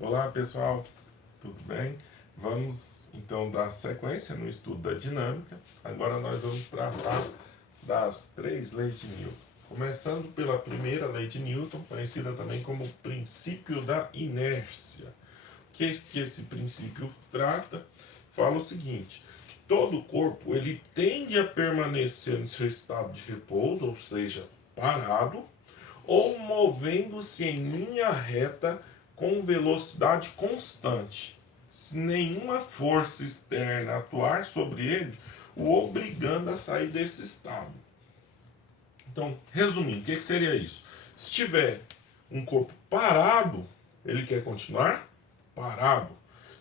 Olá pessoal, tudo bem? Vamos então dar sequência no estudo da dinâmica. Agora nós vamos tratar das três leis de Newton. Começando pela primeira lei de Newton, conhecida também como princípio da inércia. O que esse princípio trata? Fala o seguinte: que todo corpo ele tende a permanecer no seu estado de repouso, ou seja, parado, ou movendo-se em linha reta com velocidade constante, se nenhuma força externa atuar sobre ele, o obrigando a sair desse estado. Então, resumindo, o que seria isso? Se tiver um corpo parado, ele quer continuar parado.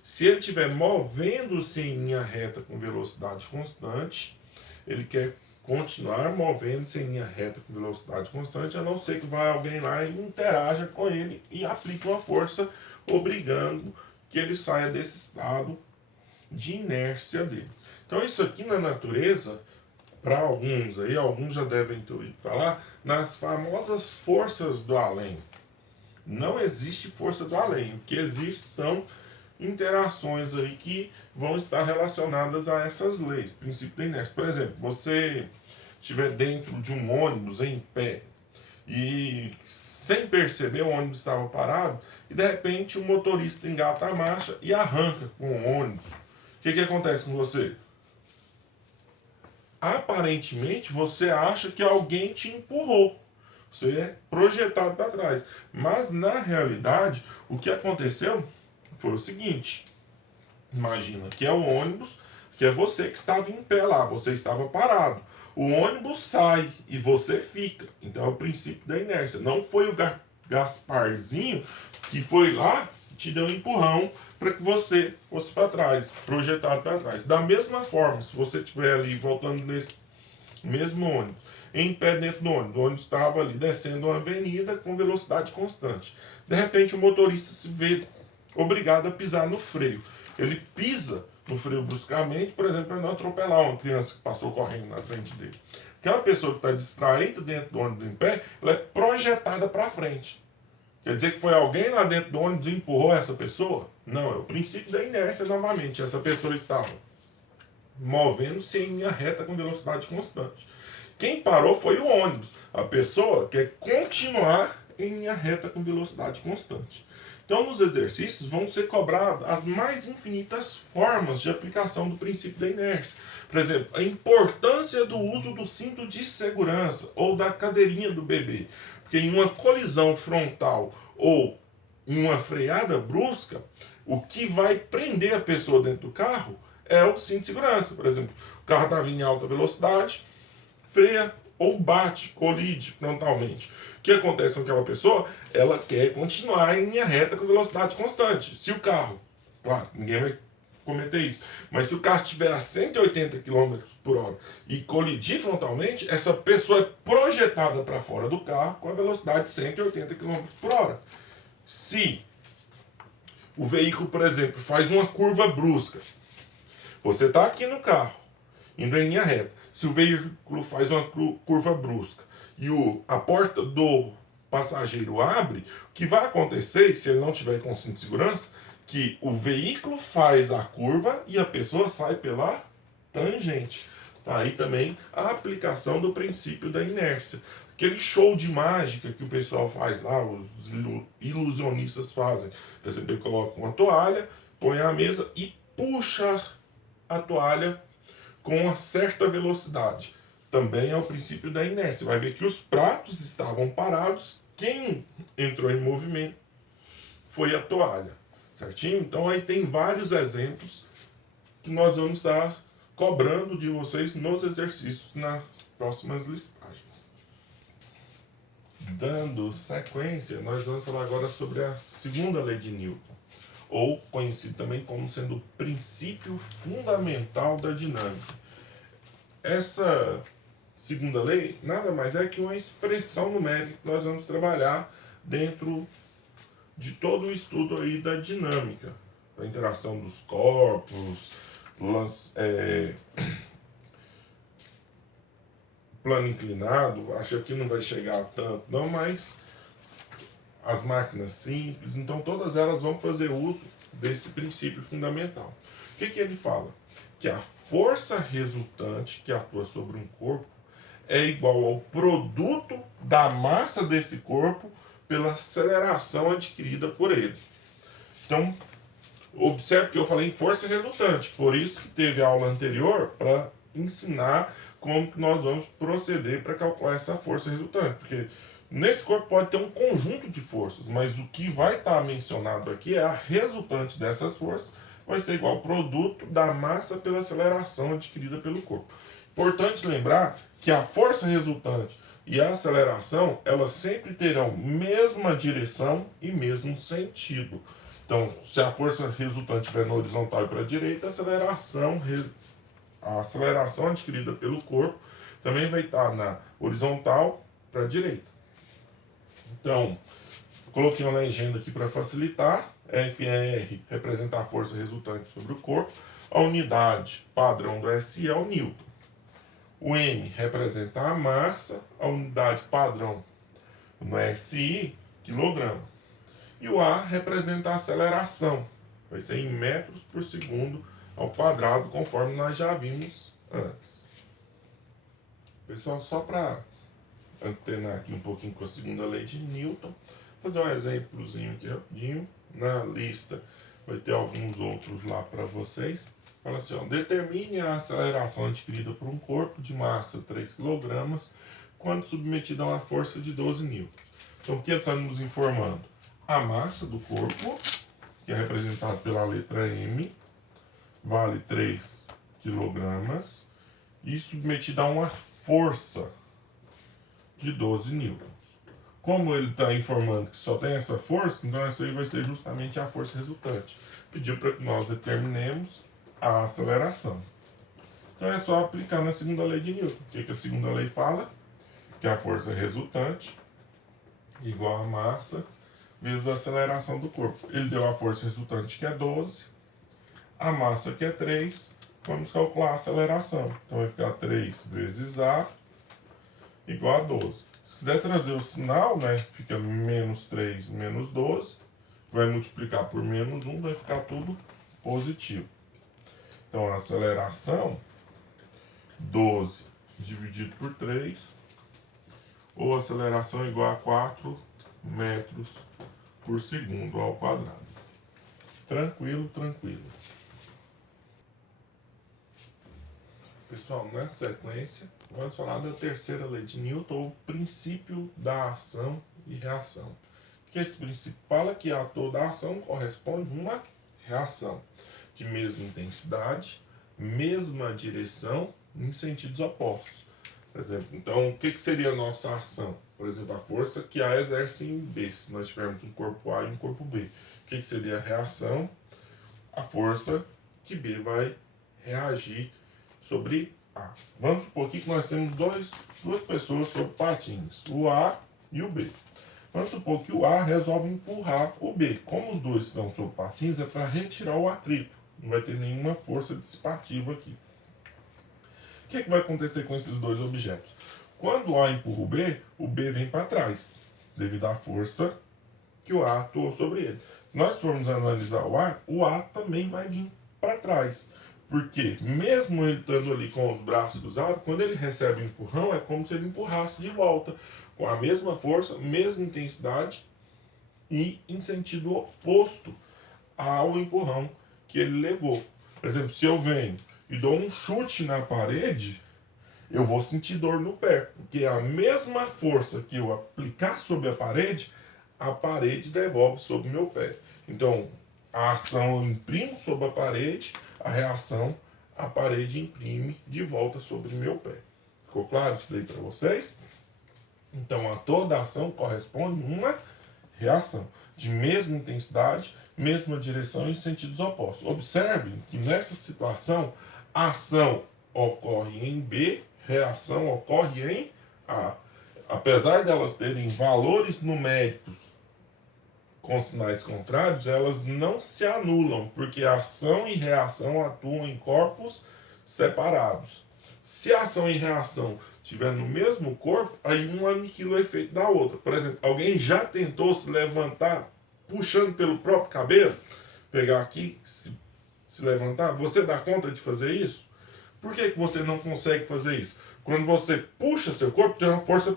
Se ele estiver movendo-se em linha reta com velocidade constante, ele quer continuar movendo-se em linha reta com velocidade constante, a não ser que vá alguém lá e interaja com ele e aplique uma força obrigando que ele saia desse estado de inércia dele. Então isso aqui na natureza, para alguns aí, alguns já devem ter ouvido falar, nas famosas forças do além. Não existe força do além. O que existe são interações aí que vão estar relacionadas a essas leis, princípio da inércia. Por exemplo, você estiver dentro de um ônibus em pé e sem perceber o ônibus estava parado e de repente o motorista engata a marcha e arranca com o ônibus. O que acontece com você? Aparentemente você acha que alguém te empurrou. Você é projetado para trás. Mas na realidade, o que aconteceu foi o seguinte: imagina que é o ônibus, que é você que estava em pé lá, você estava parado. O ônibus sai e você fica. Então é o princípio da inércia. Não foi o Gasparzinho que foi lá e te deu um empurrão para que você fosse para trás, projetado para trás. Da mesma forma, se você estiver ali voltando nesse mesmo ônibus, em pé dentro do ônibus, o ônibus estava ali descendo uma avenida com velocidade constante. De repente o motorista se vê obrigado a pisar no freio. Ele pisa no freio bruscamente, por exemplo, para não atropelar uma criança que passou correndo na frente dele. Aquela pessoa que está distraída dentro do ônibus em pé, ela é projetada para frente. Quer dizer que foi alguém lá dentro do ônibus e empurrou essa pessoa? Não, é o princípio da inércia novamente. Essa pessoa estava movendo-se em linha reta com velocidade constante. Quem parou foi o ônibus. A pessoa quer continuar em linha reta com velocidade constante. Então, nos exercícios vão ser cobradas as mais infinitas formas de aplicação do princípio da inércia. Por exemplo, a importância do uso do cinto de segurança ou da cadeirinha do bebê. Porque em uma colisão frontal ou em uma freada brusca, o que vai prender a pessoa dentro do carro é o cinto de segurança. Por exemplo, o carro está vindo em alta velocidade, freia ou bate, colide frontalmente. O que acontece com aquela pessoa? Ela quer continuar em linha reta com velocidade constante. Se o carro, claro, ninguém vai cometer isso, mas se o carro estiver a 180 km por hora e colidir frontalmente, essa pessoa é projetada para fora do carro com a velocidade de 180 km por hora. Se o veículo, por exemplo, faz uma curva brusca, você está aqui no carro, indo em linha reta. Se o veículo faz uma curva brusca e a porta do passageiro abre, o que vai acontecer, se ele não tiver com cinto de segurança, que o veículo faz a curva e a pessoa sai pela tangente. Tá aí também a aplicação do princípio da inércia. Aquele show de mágica que o pessoal faz lá, os ilusionistas fazem. Por exemplo, ele coloca uma toalha, põe a mesa e puxa a toalha com uma certa velocidade. Também é o princípio da inércia. Você vai ver que os pratos estavam parados, quem entrou em movimento foi a toalha. Certinho? Então aí tem vários exemplos que nós vamos estar cobrando de vocês nos exercícios nas próximas listagens. Dando sequência, nós vamos falar agora sobre a segunda lei de Newton, ou conhecido também como sendo o princípio fundamental da dinâmica. Essa segunda lei nada mais é que uma expressão numérica que nós vamos trabalhar dentro de todo o estudo aí da dinâmica, a interação dos corpos, plano inclinado. Acho que aqui não vai chegar tanto não, mas as máquinas simples, então todas elas vão fazer uso desse princípio fundamental. O que ele fala? Que a força resultante que atua sobre um corpo é igual ao produto da massa desse corpo pela aceleração adquirida por ele. Então, observe que eu falei em força resultante, por isso que teve a aula anterior para ensinar como que nós vamos proceder para calcular essa força resultante, porque nesse corpo pode ter um conjunto de forças, mas o que vai estar mencionado aqui é a resultante dessas forças, vai ser igual ao produto da massa pela aceleração adquirida pelo corpo. Importante lembrar que a força resultante e a aceleração, elas sempre terão mesma direção e mesmo sentido. Então, se a força resultante estiver na horizontal e para a direita, a aceleração adquirida pelo corpo também vai estar na horizontal para a direita. Então, coloquei uma legenda aqui para facilitar. FR representa a força resultante sobre o corpo. A unidade padrão do SI é o Newton. O M representa a massa. A unidade padrão no SI, quilograma. E o A representa a aceleração. Vai ser em metros por segundo ao quadrado, conforme nós já vimos antes. Pessoal, só para antenar aqui um pouquinho com a segunda lei de Newton, vou fazer um exemplozinho aqui rapidinho. Na lista vai ter alguns outros lá para vocês. Fala assim, ó, determine a aceleração adquirida por um corpo de massa 3 kg quando submetido a uma força de 12 N. Então, o que ele está nos informando? A massa do corpo, que é representada pela letra M, vale 3 kg e submetida a uma força de 12 N. Como ele está informando que só tem essa força, então essa aí vai ser justamente a força resultante. Pediu para que nós determinemos a aceleração. Então é só aplicar na segunda lei de Newton. O que a segunda lei fala? Que a força resultante igual a massa vezes a aceleração do corpo. Ele deu a força resultante, que é 12, a massa, que é 3. Vamos calcular a aceleração. Então vai ficar 3 vezes A igual a 12. Se quiser trazer o sinal, né, fica menos 3 menos 12. Vai multiplicar por menos 1, vai ficar tudo positivo. Então a aceleração, 12 dividido por 3, ou aceleração igual a 4 metros por segundo ao quadrado. Tranquilo, tranquilo. Pessoal, na sequência, vamos falar da terceira lei de Newton, ou princípio da ação e reação. Que esse princípio fala que a toda ação corresponde a uma reação de mesma intensidade, mesma direção, em sentidos opostos. Por exemplo, então, o que seria a nossa ação? Por exemplo, a força que A exerce em B, se nós tivermos um corpo A e um corpo B. O que seria a reação? A força que B vai reagir sobre A. Vamos supor aqui que nós temos duas pessoas sobre patins, o A e o B. Vamos supor que o A resolve empurrar o B. Como os dois estão sobre patins, é para retirar o atrito. Não vai ter nenhuma força dissipativa aqui. O que vai acontecer com esses dois objetos? Quando o A empurra o B vem para trás, devido à força que o A atuou sobre ele. Se nós formos analisar o A também vai vir para trás. Porque, mesmo ele estando ali com os braços cruzados, quando ele recebe o empurrão, é como se ele empurrasse de volta, com a mesma força, mesma intensidade e em sentido oposto ao empurrão que ele levou. Por exemplo, se eu venho e dou um chute na parede, eu vou sentir dor no pé, porque a mesma força que eu aplicar sobre a parede devolve sobre o meu pé. Então, a ação eu imprimo sobre a parede, a reação, a parede imprime de volta sobre o meu pé. Ficou claro isso daí para vocês? Então, a toda ação corresponde uma reação de mesma intensidade, mesma direção em sentidos opostos. Observe que nessa situação, a ação ocorre em B, reação ocorre em A. Apesar delas terem valores numéricos com sinais contrários, elas não se anulam, porque ação e reação atuam em corpos separados. Se a ação e reação estiver no mesmo corpo, aí um aniquila o efeito da outra. Por exemplo, alguém já tentou se levantar puxando pelo próprio cabelo? Pegar aqui, se levantar? Você dá conta de fazer isso? Por que você não consegue fazer isso? Quando você puxa seu corpo, tem uma força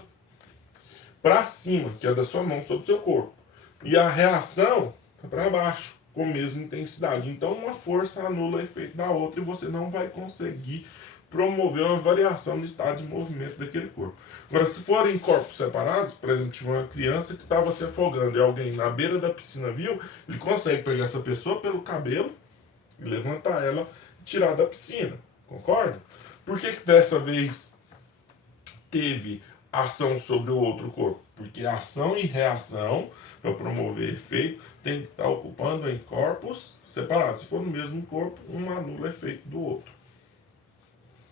para cima, que é da sua mão sobre o seu corpo. E a reação é para baixo, com a mesma intensidade. Então, uma força anula o efeito da outra e você não vai conseguir promover uma variação no estado de movimento daquele corpo. Agora, se forem corpos separados, por exemplo, tinha uma criança que estava se afogando e alguém na beira da piscina viu, ele consegue pegar essa pessoa pelo cabelo e levantar ela e tirar da piscina. Concorda? Por que dessa vez teve ação sobre o outro corpo? Porque ação e reação, para promover efeito, tem que estar ocupando em corpos separados. Se for no mesmo corpo, um anula o efeito do outro.